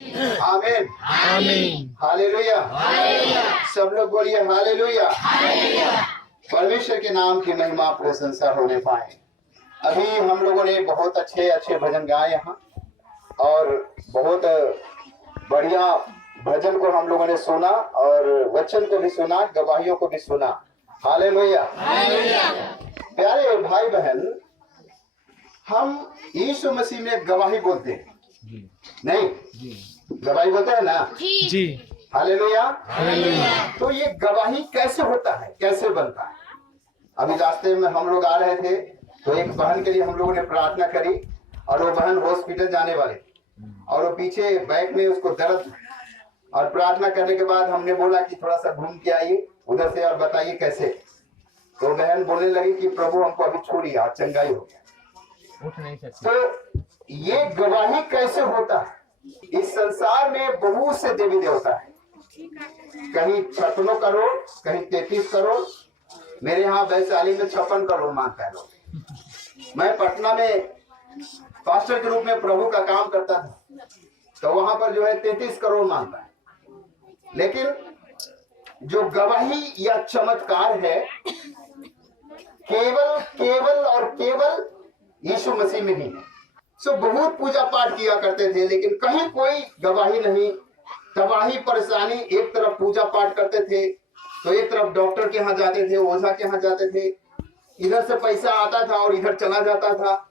आमीन आमीन। हालेलुया। सब लोग बोलिए हालेलुया। परमेश्वर के नाम की महिमा प्रशंसा होने पाए। अभी हम लोगों ने बहुत अच्छे अच्छे भजन गाए यहाँ, और बहुत बढ़िया भजन को हम लोगों ने सुना, और वचन को भी सुना, गवाहियों को भी सुना। हालेलुया। प्यारे भाई बहन, हम यीशु मसीह में गवाही बोलते हैं, नहीं गवाही बोलते हैं ना जी। हालेलुया। हालेलुया। तो ये गवाही कैसे होता है, कैसे बनता है? अभी रास्ते में हम लोग आ रहे थे, तो एक बहन के लिए हम लोगों ने प्रार्थना करी, और वो बहन हॉस्पिटल जाने वाले, और वो पीछे बैक में उसको दर्द, और प्रार्थना करने के बाद हमने बोला कि थोड़ा सा घूम के आइए उधर से और बताइए कैसे। तो बहन बोलने लगी कि प्रभु हमको अभी छोड़िए, आज चंगाई हो गया। उठ नहीं सकते। तो ये गवाही कैसे होता है? इस संसार में बहुत से देवी देवता है, कहीं 56 करोड़, कहीं 33 करोड़। मेरे यहाँ वैशाली में 56 करोड़ मानता है लोग। मैं पटना में पास्टर के रूप में प्रभु का काम करता था, तो वहां पर जो है 33 करोड़ मानता है। लेकिन जो गवाही या चमत्कार है, केवल केवल और केवल यीशु मसीह में ही है। सो बहुत पूजा पाठ किया करते थे, लेकिन कहीं कोई गवाही नहीं, तबाही परेशानी। एक तरफ पूजा पाठ करते थे, तो एक तरफ डॉक्टर के यहाँ जाते थे, ओझा के यहाँ जाते थे, इधर से पैसा आता था और इधर चला जाता था।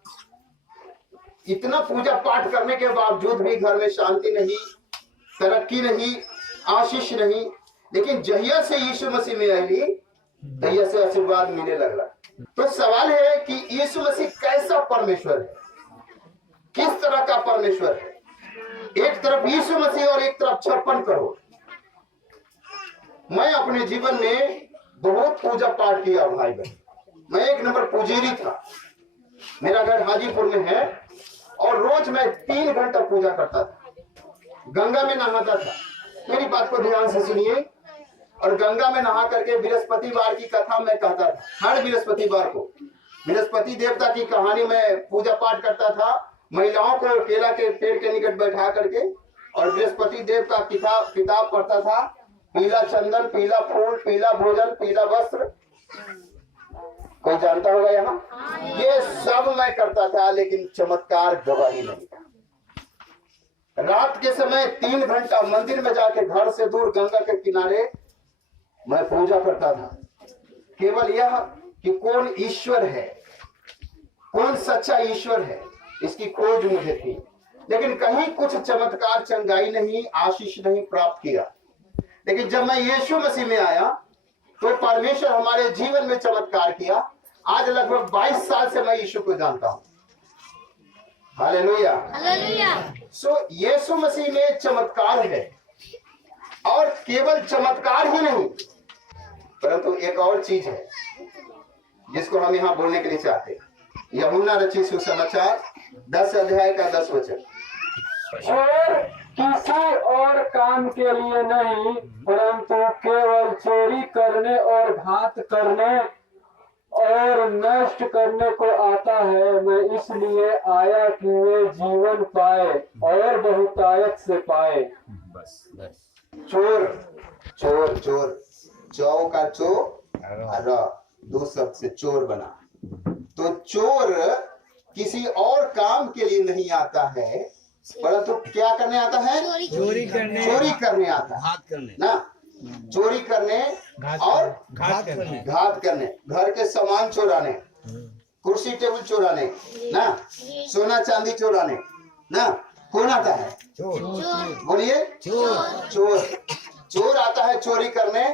इतना पूजा पाठ करने के बावजूद भी घर में शांति नहीं, तरक्की नहीं, आशीष नहीं। लेकिन जहिया से यीशु मसीह में आई, तहिया से आशीर्वाद मिलने लगा। तो सवाल है कि यीशु मसीह कैसा परमेश्वर है, किस तरह का परमेश्वर है? एक तरफ यीशु मसीह और एक तरफ 56 करोड़। मैं अपने जीवन में बहुत पूजा पाठ किया भाई बहन। मैं एक नंबर पुजारी था। मेरा घर हाजीपुर में है, और रोज मैं 3 घंटा पूजा करता था। गंगा में नहाता था। मेरी बात को ध्यान से सुनिए। और गंगा में नहा करके बृहस्पतिवार की कथा मैं कहता था। हर बृहस्पतिवार को बृहस्पति देवता की कहानी में पूजा पाठ करता था। महिलाओं को केला के पेड़ के निकट बैठा करके, और बृहस्पति देव का किताब पढ़ता था। पीला चंदन, पीला फूल, पीला भोजन, पीला वस्त्र। कोई जानता होगा यहाँ? ये सब मैं करता था, लेकिन चमत्कार गवाही नहीं था। रात के समय 3 घंटा मंदिर में जाके घर से दूर गंगा के किनारे मैं पूजा करता था। केवल यह कि कौन ईश्वर है, कौन सच्चा ईश्वर है, इसकी खोज मुझे थी। लेकिन कहीं कुछ चमत्कार, चंगाई नहीं, आशीष नहीं प्राप्त किया। लेकिन जब मैं यीशु मसीह में आया, तो परमेश्वर हमारे जीवन में चमत्कार किया। आज लगभग 22 साल से मैं यीशु को जानता हूँ। हालेलुया। सो यीशु मसीह में चमत्कार है, और केवल चमत्कार ही नहीं, परंतु एक और चीज है जिसको हम यहाँ बोलने के लिए चाहते हैं। यूहन्ना रचित सुसमाचार 10 अध्याय का 10 वचन। और किसी और काम के लिए नहीं, परंतु केवल चोरी करने और घात करने और नष्ट करने को आता है। मैं इसलिए आया कि वे जीवन पाए और बहुतायत से पाए। बस। चोर चोर चोर, चौ का चो र, 2 शब्द से चोर बना। तो चोर किसी और काम के लिए नहीं आता है, परंतु क्या करने आता है? चोरी करने आता है, घात करने ना? चोरी करने और घात करने। घात करने, घर के सामान चुराने, कुर्सी टेबल चुराने, ना? सोना चांदी चुराने, ना? कौन आता है? बोलिए चोर। चोर आता है चोरी करने,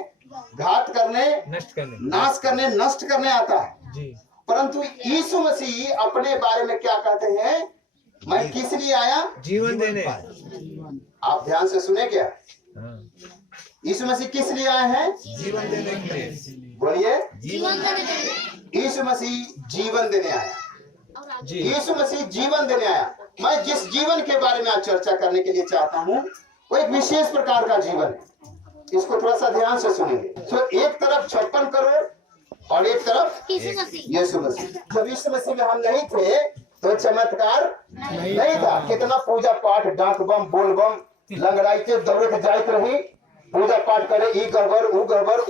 घात करने, नाश करने, नष्ट करने आता है जी। परंतु यीशु मसीह अपने बारे में क्या कहते हैं? मैं किस लिए आया? जीवन देने। आप ध्यान से सुने क्या? यीशु मसीह किस लिए आए हैं? जीवन देने के लिए। बोलिए जीवन देने। यीशु मसीह जीवन देने आया। जी। यीशु मसीह जीवन देने आया। मैं जिस जीवन के बारे में आज चर्चा करने के लिए चाहता हूँ, वो एक विशेष प्रकार का जीवन है। इसको थोड़ा सा ध्यान से सुनेंगे। तो एक तरफ 56 करोड़ और एक तरफ यीशु मसीह। जब यीशु मसीह में हम नहीं थे, तो चमत्कार नहीं था। कितना पूजा पाठ, डाक बम, बोल बम, लंगड़ाइते दौड़त जाइत रही, पूजा पाठ करे, ई गहबर ऊ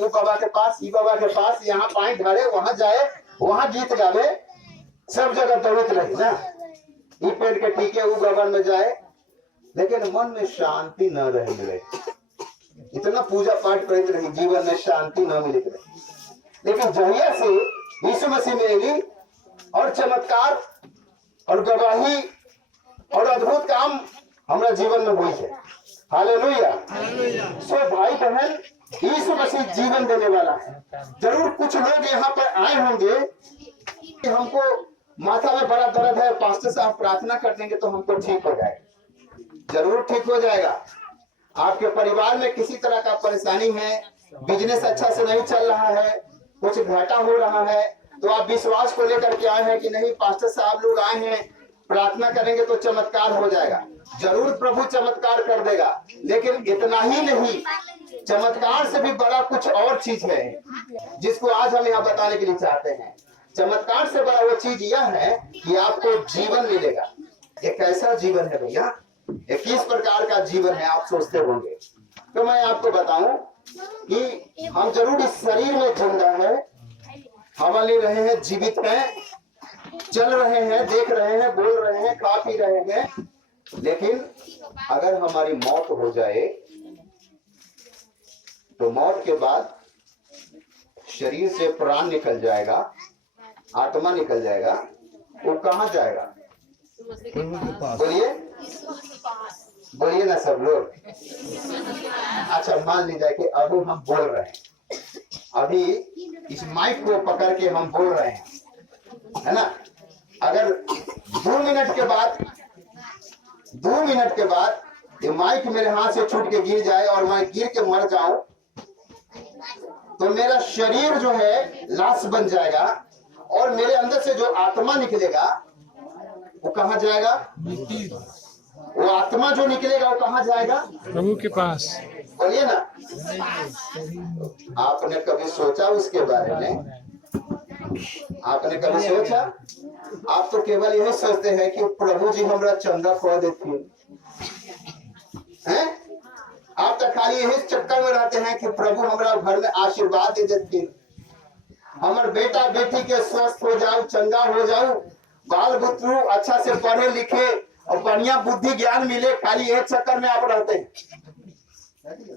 बाबा के पास, ई बाबा के पास, यहाँ पाए ढाले, वहां जाए, वहां गीत गावे, सब जगह दौड़त रही ना, ई पेड़ के टीके ऊ गहबर में जाए, लेकिन मन में शांति न रह मिले। इतना पूजा पाठ करते रही, जीवन में शांति न मिले रही। लेकिन जहिया से यीशु मसीह में मिली और चमत्कार और गवाही और अद्भुत काम हमारा जीवन में हुई है। हालेलुया। सो भाई बहन, यीशु मसीह जीवन देने वाला है। जरूर कुछ लोग यहाँ पर आए होंगे कि हमको माथा में बड़ा दर्द है, पास्टर साहब प्रार्थना कर देंगे तो हमको ठीक हो जाएगा। जरूर ठीक हो जाएगा। आपके परिवार में किसी तरह का परेशानी है, बिजनेस अच्छा से नहीं चल रहा है, कुछ घाटा हो रहा है, तो आप विश्वास को लेकर के आए हैं कि नहीं पास्टर साहब लोग आए हैं, प्रार्थना करेंगे तो चमत्कार हो जाएगा। जरूर प्रभु चमत्कार कर देगा, लेकिन इतना ही नहीं, चमत्कार से भी बड़ा कुछ और चीज है जिसको आज हम यहाँ बताने के लिए चाहते हैं। चमत्कार से बड़ा वो चीज यह है कि आपको जीवन मिलेगा। एक ऐसा जीवन है भैया, एक किस प्रकार का जीवन है आप सोचते होंगे। तो मैं आपको बताऊं कि हम जरूर इस शरीर में जिंदा है, हवा ले रहे हैं, जीवित हैं, चल रहे हैं, देख रहे हैं, बोल रहे हैं, खा पी रहे हैं, लेकिन अगर हमारी मौत हो जाए तो मौत के बाद शरीर से प्राण निकल जाएगा, आत्मा निकल जाएगा, वो कहाँ जाएगा? बोलिए बोलिए ना सब लोग। अच्छा मान लीजिए कि अभी हम बोल रहे हैं, अभी इस माइक को पकड़ के हम बोल रहे हैं, है ना? अगर 2 मिनट के बाद ये माइक मेरे हाथ से छूट के गिर जाए और मैं गिर के मर जाऊं, तो मेरा शरीर जो है लाश बन जाएगा और मेरे अंदर से जो आत्मा निकलेगा वो कहाँ जाएगा? वो आत्मा जो निकलेगा वो कहाँ जाएगा? प्रभु के पास। बोलिए ना। आपने कभी सोचा उसके बारे में? आपने कभी सोचा? आप तो केवल यही सोचते हैं कि प्रभु जी हमारा चंदा खवा देती हैं। आप तो खाली यही चक्कर में रहते हैं कि प्रभु हमारा घर में आशीर्वाद दे देती, हमारे बेटा बेटी के स्वस्थ हो जाओ, चंगा हो जाओ, बाल बुतरू अच्छा से पढ़े लिखे और बढ़िया बुद्धि ज्ञान मिले, खाली यही चक्कर में आप रहते हैं।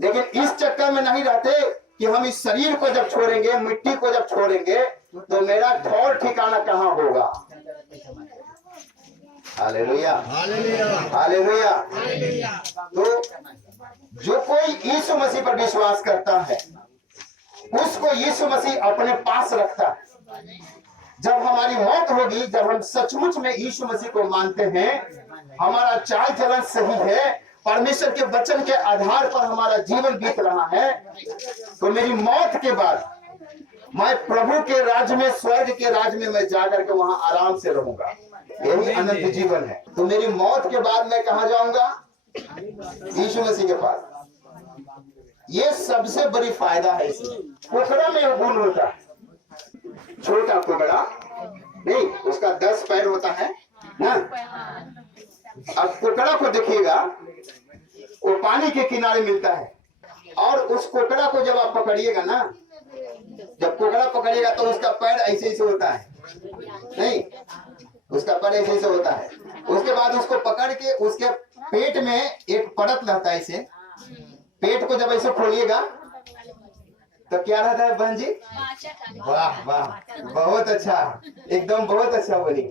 लेकिन इस चक्कर में नहीं रहते कि हम इस शरीर को जब छोड़ेंगे, मिट्टी को जब छोड़ेंगे, तो मेरा ठौर ठिकाना कहाँ होगा? Hallelujah, hallelujah. तो जो कोई यीशु मसीह पर विश्वास करता है उसको यीशु मसीह अपने पास रखता है। जब हमारी मौत होगी, जब हम सचमुच में यीशु मसीह को मानते हैं, हमारा चाल चलन सही है, परमेश्वर के वचन के आधार पर हमारा जीवन बीत रहा है, तो मेरी मौत के बाद मैं प्रभु के राज्य में, स्वर्ग के राज्य में मैं जाकर के वहां आराम से रहूंगा। यही अनंत जीवन है। तो मेरी मौत के बाद मैं कहां जाऊंगा? यीशु मसीह के पास। ये सबसे बड़ी फायदा है इसमें। कोकड़ा में गुण होता है, छोटा कोकड़ा नहीं, उसका 10 पैर होता है ना। अब कोकड़ा को देखिएगा, वो पानी के किनारे मिलता है, और उस कोकड़ा को जब आप पकड़िएगा ना, जब कोकड़ा पकड़िएगा तो उसका पैर ऐसे ऐसे होता है, नहीं, उसका पैर ऐसे ऐसे होता है। उसके बाद उसको पकड़ के उसके पेट में एक परत रहता है, ऐसे पेट को जब ऐसे खोलिएगा तो क्या रहता है बहन जी? वाह वाह, बहुत अच्छा, एकदम बहुत अच्छा बोली।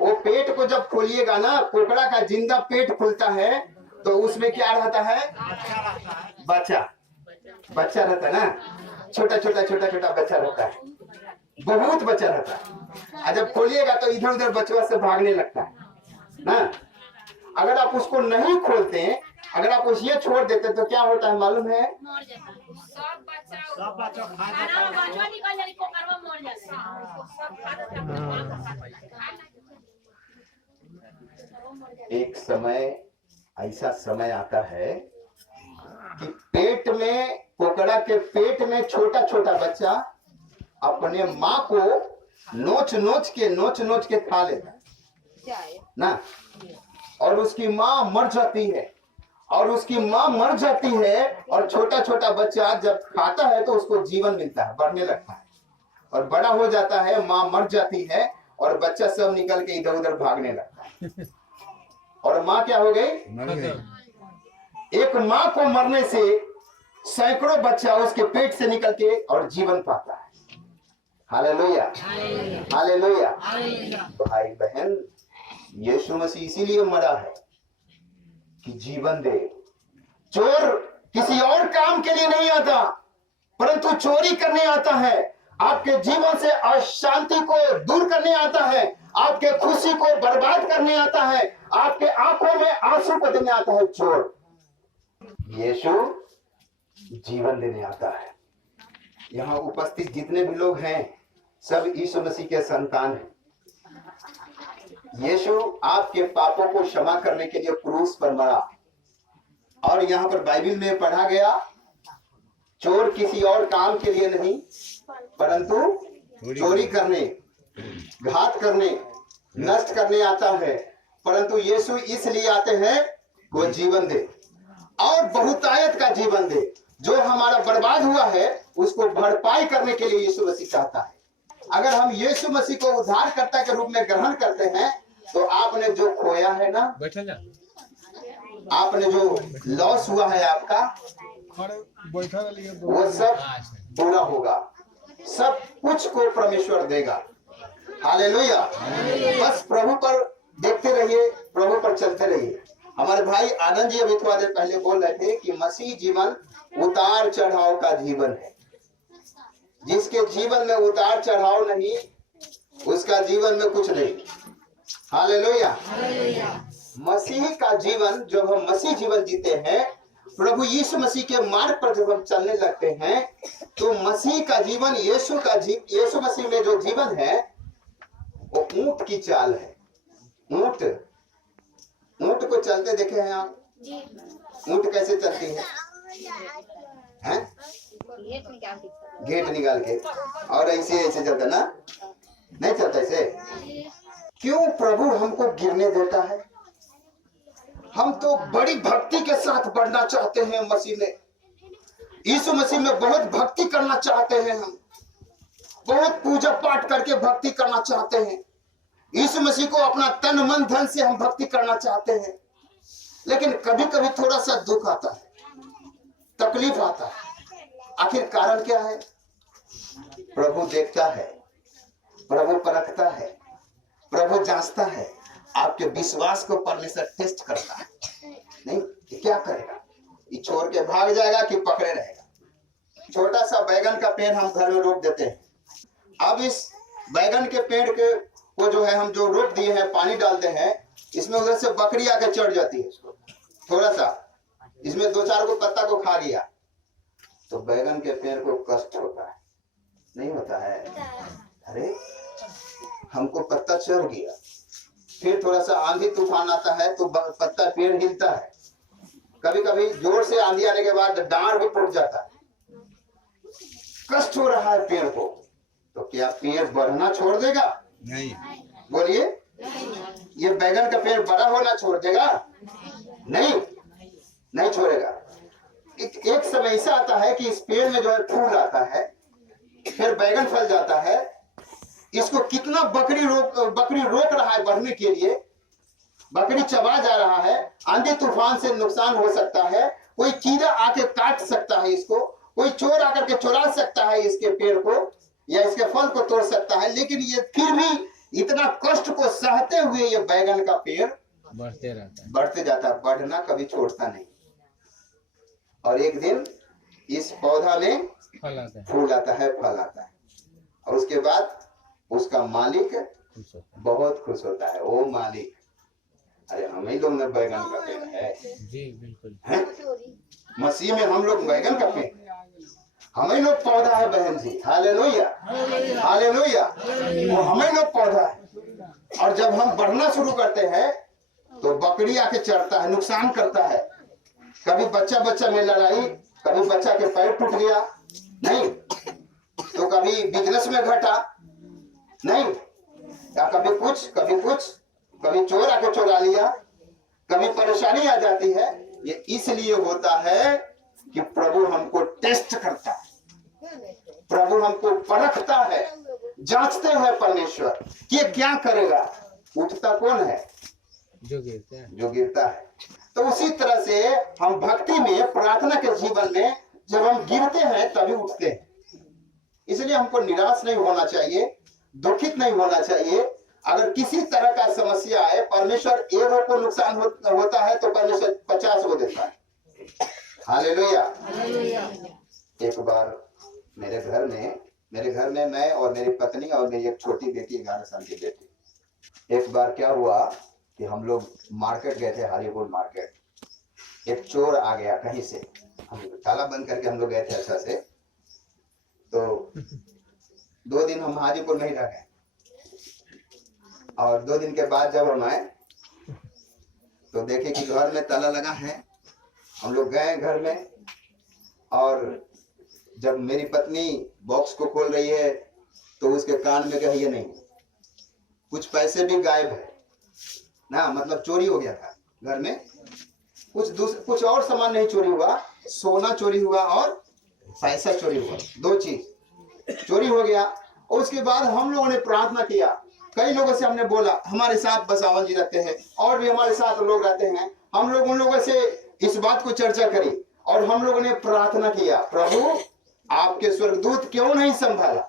वो पेट को जब खोलिएगा ना, कोकड़ा का जिंदा पेट खुलता है, तो उसमें क्या रहता है? बच्चा, बच्चा रहता है ना, छोटा छोटा छोटा छोटा बच्चा रहता है, बहुत बच्चा रहता है। और जब खोलिएगा तो इधर उधर बचवा से भागने लगता है ना। अगर आप उसको नहीं खोलते, अगर आप उसे छोड़ देते तो क्या होता है मालूम है? एक समय ऐसा समय आता है कि पेट में, कोकड़ा के पेट में छोटा छोटा बच्चा अपने माँ को नोच नोच के खा लेता है ना, और उसकी माँ मर जाती है और उसकी माँ मर जाती है, और छोटा छोटा बच्चा जब खाता है तो उसको जीवन मिलता है, बढ़ने लगता है, और बड़ा हो जाता है, माँ मर जाती है और बच्चा सब निकल के इधर उधर भागने लगता है, और माँ क्या हो गई? मर गई। एक माँ को मरने से सैकड़ों बच्चा उसके पेट से निकल के और जीवन पाता है। Hallelujah, hallelujah. भाई बहन, यीशु मसीह इसीलिए मरा है कि जीवन दे। चोर किसी और काम के लिए नहीं आता, परंतु चोरी करने आता है, आपके जीवन से अशांति को दूर करने आता है, आपके खुशी को बर्बाद करने आता है, आपके आंखों में आंसू को देने आता है चोर। यीशु जीवन देने आता है। यहाँ उपस्थित जितने भी लोग हैं सब यीशु मसीह के संतान हैं। यीशु आपके पापों को क्षमा करने के लिए क्रूस पर मरा, और यहाँ पर बाइबल में पढ़ा गया, चोर किसी और काम के लिए नहीं परंतु चोरी करने, घात करने, नष्ट करने आता है, परंतु यीशु इसलिए आते हैं वो जीवन दे, और बहुतायत का जीवन दे। जो हमारा बर्बाद हुआ है उसको भरपाई करने के लिए यीशु मसीह चाहता है। अगर हम यीशु मसीह को उद्धारकर्ता के रूप में ग्रहण करते हैं तो आपने जो खोया है ना, बैठा जा। आपने जो लॉस हुआ है आपका, वो सब पूरा होगा, सब कुछ को परमेश्वर देगा। हालेलुया। बस प्रभु पर देखते रहिए, प्रभु पर चलते रहिए। हमारे भाई आनंद जी अभी थोड़ा देर पहले बोल रहे थे कि मसीह जीवन उतार चढ़ाव का जीवन है। जिसके जीवन में उतार चढ़ाव नहीं, उसका जीवन में कुछ नहीं। हालेलुया। मसीह का जीवन, जब हम मसीह जीवन जीते हैं, प्रभु यीशु मसीह के मार्ग पर जब हम चलने लगते हैं, तो मसीह का जीवन, यीशु मसीह में जो जीवन है वो ऊंट की चाल है। ऊंट को चलते देखे हैं आप? ऊंट कैसे चलती है? हैं? गेट निकाल के, और ऐसे ऐसे चलता ना, नहीं चलता ऐसे। क्यों प्रभु हमको गिरने देता है? हम तो बड़ी भक्ति के साथ बढ़ना चाहते हैं मसीह में, यीशु मसीह में बहुत भक्ति करना चाहते हैं, हम बहुत पूजा पाठ करके भक्ति करना चाहते हैं, यीशु मसीह को अपना तन मन धन से हम भक्ति करना चाहते हैं। लेकिन कभी कभी थोड़ा सा दुख आता है, तकलीफ आता है। आखिर कारण क्या है? प्रभु देखता है, प्रभु परखता है, प्रभु जांचता है, आपके विश्वास को परमेश्वर टेस्ट करता है। नहीं, ये क्या करेगा? ये छोड़ के भाग जाएगा कि पकड़े रहेगा? छोटा सा बैगन का पेड़ हम घर में रोप देते हैं। अब इस बैगन के पेड़ के वो जो है, हम जो रोप दिए हैं, पानी डालते हैं, इसमें उधर से बकरी आके चढ़ जाती है, इसको थोड़ा सा इसमें दो चार को पत्ता को खा गया, तो बैगन के पेड़ को कष्ट होता है, नहीं होता है? अरे हमको पत्ता चढ़ गया, फिर थोड़ा सा आंधी तूफान आता है तो पत्ता पेड़ हिलता है, कभी कभी जोर से आंधी आने के बाद डांड भी टूट जाता है, कष्ट हो रहा है पेड़ को, तो क्या पेड़ बढ़ना छोड़ देगा? नहीं। बोलिए, ये बैगन का पेड़ बड़ा होना छोड़ देगा? नहीं, नहीं छोड़ेगा। एक समय ऐसा आता है कि इस पेड़ में जो है फूल आता है, फिर बैगन फल जाता है, इसको कितना बकरी रोक रहा है बढ़ने के लिए, बकरी चबा जा रहा है, आंधी तूफान से नुकसान हो सकता है, कोई कीड़ा आके काट सकता है इसको, कोई चोर आकर के चुरा सकता है इसके पेड़ को या इसके फल को तोड़ सकता है, लेकिन ये फिर भी इतना कष्ट को सहते हुए ये बैगन का पेड़ बढ़ते रहता है, बढ़ते जाता है, बढ़ना कभी छोड़ता नहीं। और एक दिन इस पौधा में फल आता है, फूल आता है, फल आता है, और उसके बाद उसका मालिक खुश होता बहुत खुश होता है। ओ मालिक, अरे हम ही लोग ने बैगन का पेड़ है, जी बिल्कुल हैं? मसीह में हम लोग बैगन का पेड़, हम ही लोग पौधा है बहन जी। Hallelujah, hallelujah. वो हम ही लोग पौधा है, और जब हम बढ़ना शुरू करते हैं तो बकरी आके चढ़ता है, नुकसान करता है, कभी बच्चा में लड़ाई, कभी बच्चा के पैर टूट गया, नहीं तो कभी बिजनेस में घटा, नहीं, या कभी कुछ, कभी चोर आके चुरा लिया, कभी परेशानी आ जाती है, ये इसलिए होता है कि प्रभु हमको टेस्ट करता है, प्रभु हमको परखता है, जांचते हैं परमेश्वर कि ये क्या करेगा। उठता कौन है? जो गिरते हैं। जो गिरता है। तो उसी तरह से हम भक्ति में, प्रार्थना के जीवन में जब हम गिरते हैं तभी उठते हैं। इसलिए हमको निराश नहीं होना चाहिए, दुखित नहीं होना चाहिए। अगर किसी तरह का समस्या है, परमेश्वर एक को नुकसान होता है तो परमेश्वर 50 को देता है। हालेलुया। एक बार मेरे घर में मैं और मेरी पत्नी और मेरी एक छोटी बेटी, 11 साल की बेटी, एक बार क्या हुआ कि हम लोग मार्केट गए थे, हाजीपुर मार्केट। एक चोर आ गया कहीं से, हम ताला बंद करके हम लोग गए थे अच्छा से। तो 2 दिन हम हाजीपुर में ही रह गए और 2 दिन के बाद जब हम आए तो देखे कि घर में ताला लगा है। हम लोग गए घर में और जब मेरी पत्नी बॉक्स को खोल रही है तो उसके कान में कहिए नहीं, कुछ पैसे भी गायब है ना, मतलब चोरी हो गया था घर में। कुछ और सामान नहीं चोरी हुआ, सोना चोरी हुआ और पैसा चोरी हुआ, 2 चीज चोरी हो गया। और उसके बाद हम लोगों ने प्रार्थना किया, कई लोगों से हमने बोला, हमारे साथ बसावन जी रहते हैं और भी हमारे साथ लोग रहते हैं, हम लोग उन लोगों से इस बात को चर्चा करी और हम लोगों ने प्रार्थना किया, प्रभु आपके स्वर्गदूत क्यों नहीं संभाला,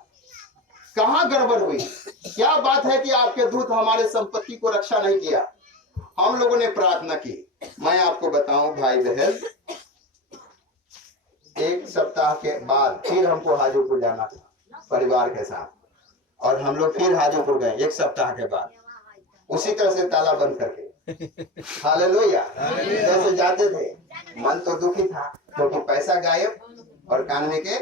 कहाँ गड़बड़ हुई, क्या बात है कि आपके दूत हमारे संपत्ति को रक्षा नहीं किया। हम लोगों ने प्रार्थना की। मैं आपको बताऊं भाई बहन, 1 सप्ताह के बाद फिर हमको हाजीपुर जाना था परिवार के साथ, और हम लोग फिर हाजीपुर गए 1 सप्ताह के बाद, उसी तरह से ताला बंद करके। हालेलुया। जैसे जाते थे मन तो दुखी था क्योंकि पैसा गायब और कान में के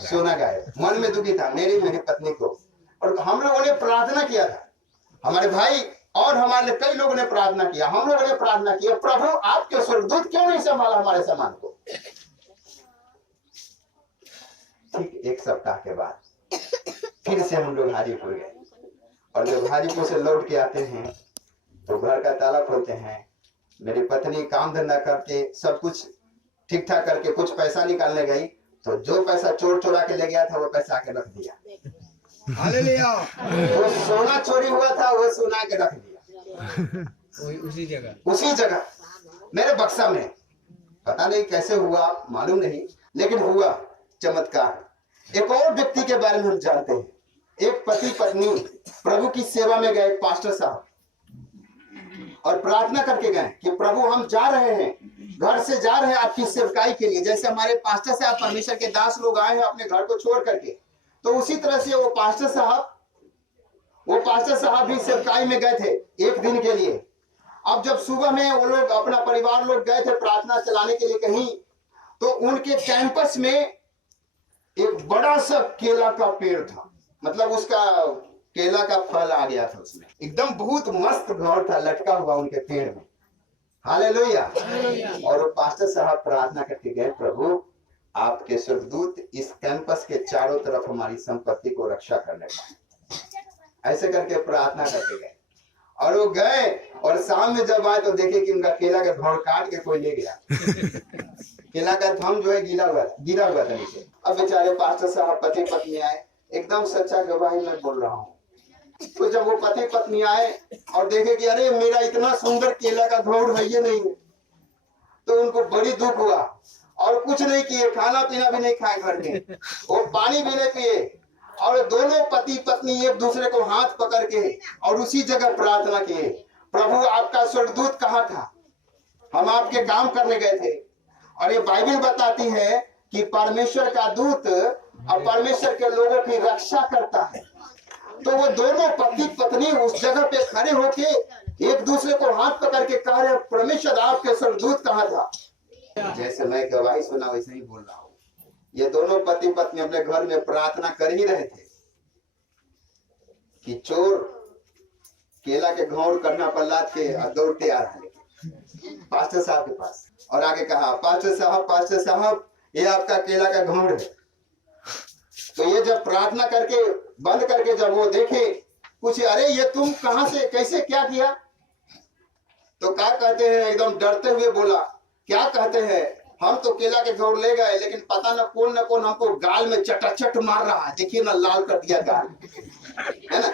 सोना गायब, मन में दुखी था मेरी पत्नी को। और हम लोगों ने प्रार्थना किया था, हमारे भाई और हमारे कई लोगों ने प्रार्थना किया, हम लोगों ने प्रार्थना किया, प्रभु आपके स्वर्गदूत क्यों नहीं संभाला हमारे सामान को। ठीक 1 सप्ताह के बाद फिर से हम लोग हाजीपुर गए, और जब हाजीपुर से लौट के आते हैं तो घर का ताला खोलते हैं। मेरी पत्नी काम धंधा करके सब कुछ ठीक ठाक करके कुछ पैसा निकालने गई, तो जो पैसा चोर चोरा के ले गया था वो पैसा आके रख दिया। हालेलुया। वो सोना चोरी हुआ था वो सोना के रख दिया उसी जगह मेरे बक्सा में। पता नहीं कैसे हुआ, मालूम नहीं, लेकिन हुआ चमत्कार। एक और व्यक्ति के बारे में हम जानते हैं, एक पति पत्नी प्रभु की सेवा में गए, पास्टर साहब, और प्रार्थना करके गए कि प्रभु हम जा रहे हैं, घर से जा रहे हैं आपकी सेवकाई के लिए। जैसे हमारे पास्टर साहब परमेश्वर के दास लोग आए हैं अपने घर को छोड़ करके, तो उसी तरह से वो पास्टर साहब भी सेवकाई में गए थे 1 दिन के लिए। अब जब सुबह में वो लोग अपना परिवार लोग गए थे प्रार्थना चलाने के लिए कहीं, तो उनके कैंपस में एक बड़ा सा केला का पेड़ था, मतलब उसका केला का फल आ गया था उसमें, एकदम बहुत मस्त घर था लटका हुआ उनके पेड़ में। हालेलुया। और वो पास्टर साहब प्रार्थना करके गए, प्रभु आपके स्वर्गदूत इस कैंपस के चारों तरफ हमारी संपत्ति को रक्षा करने पाए। ऐसे करके प्रार्थना करके गए, और वो गए और शाम में जब आए तो देखे कि उनका केला का घौड़ काट के कोई ले गया। केला का थम जो है गिरा हुआ था नीचे। अब बेचारे पास्टर साहब पति पत्नी आए, एकदम सच्चा गवाही मैं बोल रहा हूँ। तो जब वो पति पत्नी आए और देखे कि अरे मेरा इतना सुंदर केला का घौड़ है ये नहीं, तो उनको बड़ी दुख हुआ और कुछ नहीं किए, खाना पीना भी नहीं खाए घर में, वो पानी भी नहीं पिए, और दोनों पति पत्नी एक दूसरे को हाथ पकड़ के और उसी जगह प्रार्थना किए, प्रभु आपका स्वर्गदूत कहाँ था, हम आपके काम करने गए थे। और ये बाइबल बताती है कि परमेश्वर का दूत और परमेश्वर के लोगों की रक्षा करता है। तो वो दोनों पति पत्नी उस जगह पे खड़े होके एक दूसरे को हाथ पकड़ के कह रहे, परमेश्वर आपके स्वर्गदूत कहाँ था। जैसे मैं गवाही सुना वैसे ही बोल रहा हूँ। ये दोनों पति पत्नी अपने घर में प्रार्थना कर ही रहे थे कि चोर केला के घौड़ करना पर लाद के दौड़ते आ रहे पास्टर साहब के पास, और आगे कहा, पास्टर साहब ये आपका केला का घौड़ है। तो ये जब प्रार्थना करके बंद करके जब वो देखे, पूछे अरे ये तुम कहां से कैसे क्या किया, तो क्या कहते हैं, एकदम डरते हुए बोला क्या कहते हैं, हम तो केला के घौर ले गए, लेकिन पता न कौन हमको गाल में चटाचट मार रहा है। देखिए ना, लाल कर दिया गाल, है ना,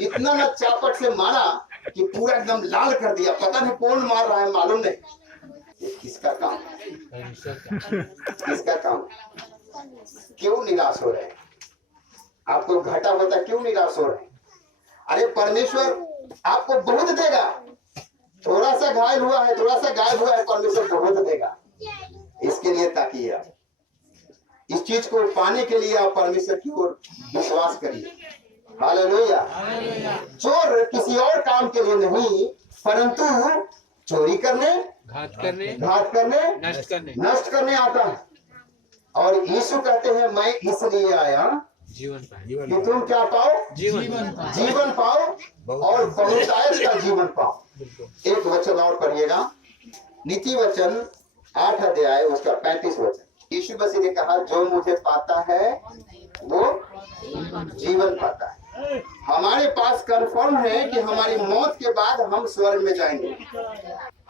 इतना ना चापट से मारा कि पूरा एकदम लाल कर दिया। पता नहीं कौन मार रहा है, मालूम नहीं। ये किसका काम है? किसका काम? क्यों निराश हो रहे हैं? आपको घाटा होता, क्यों निराश हो रहे हैं? अरे परमेश्वर आपको बहुत देगा। थोड़ा सा घायल हुआ है, थोड़ा सा गायब हुआ है, परमेश्वर बहुत देगा। इसके लिए ताकि आप इस चीज को पाने के लिए आप परमेश्वर की ओर विश्वास करिए। हालेलुया। चोर किसी और काम के लिए नहीं, परंतु चोरी करने, घात करने, नष्ट करने आता है। और यीशु कहते हैं, मैं इसलिए आया जीवन पाए, कि तुम क्या पाओ? जीवन पाओ और बहुतायत का जीवन पाओ। एक वचन और पढ़िएगा, नीति वचन 8 अध्याय उसका 35 वचन। यीशु मसीह ने कहा, जो मुझे पाता है वो जीवन पाता है। हमारे पास कंफर्म है कि हमारी मौत के बाद हम स्वर्ग में जाएंगे।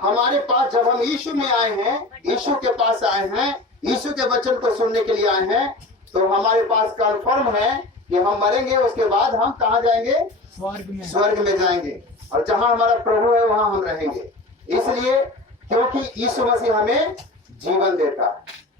हमारे पास, जब हम यीशु में आए हैं, यीशु के पास आए हैं, यीशु के वचन को सुनने के लिए आए हैं, तो हमारे पास कंफर्म है कि हम मरेंगे, उसके बाद हम कहाँ जाएंगे? स्वर्ग में जाएंगे। और जहाँ हमारा प्रभु है वहाँ हम रहेंगे। इसलिए क्योंकि यीशु मसीह हमें जीवन देता है।